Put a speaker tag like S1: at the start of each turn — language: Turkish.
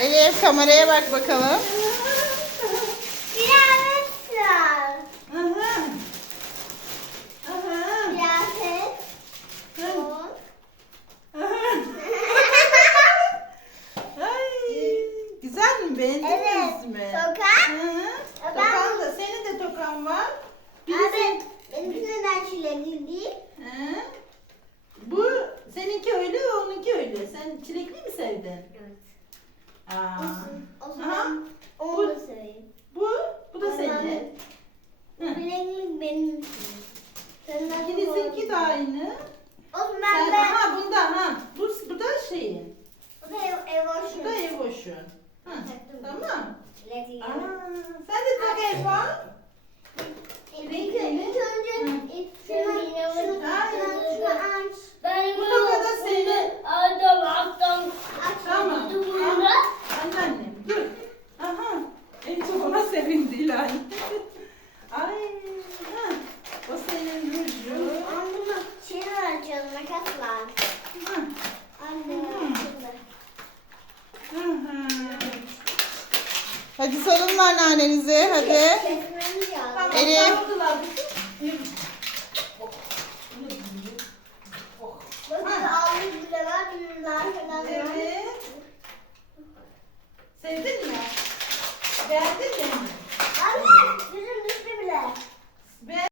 S1: Elif kameraya bak bakalım.
S2: Beğendiniz
S3: Evet.
S2: Tokan.
S3: E
S2: tokan da senin de tokan var. Bizim... Evet. Öyle. Sen çilekli mi sevdin?
S3: Evet.
S2: Aa.
S3: Olsun. O
S2: Aha.
S3: zaman onu da söyleyeyim.
S2: Bu, bu da senin. Hı.
S3: Bileklik benim. Senden
S2: İkinizinki de aynı.
S3: O zaman
S2: Sen,
S3: ben...
S2: aha bunda ha. Bu, bu da şeyin.
S3: Bu da ev, ev
S2: Bu da ev boşu. Hı.
S3: Taktım.
S2: Tamam.
S3: Bileklik.
S2: Aa, sen de tak Elvan.
S3: İlk,
S2: Nilay. Ay. Ha. O senin ruju.
S3: Ben bunu şey alacağım makasla. Anne.
S1: Hadi sarılın anneannenize hadi.
S2: Tamam,
S1: Elif.
S2: Sevdin mi? Beğendin mi?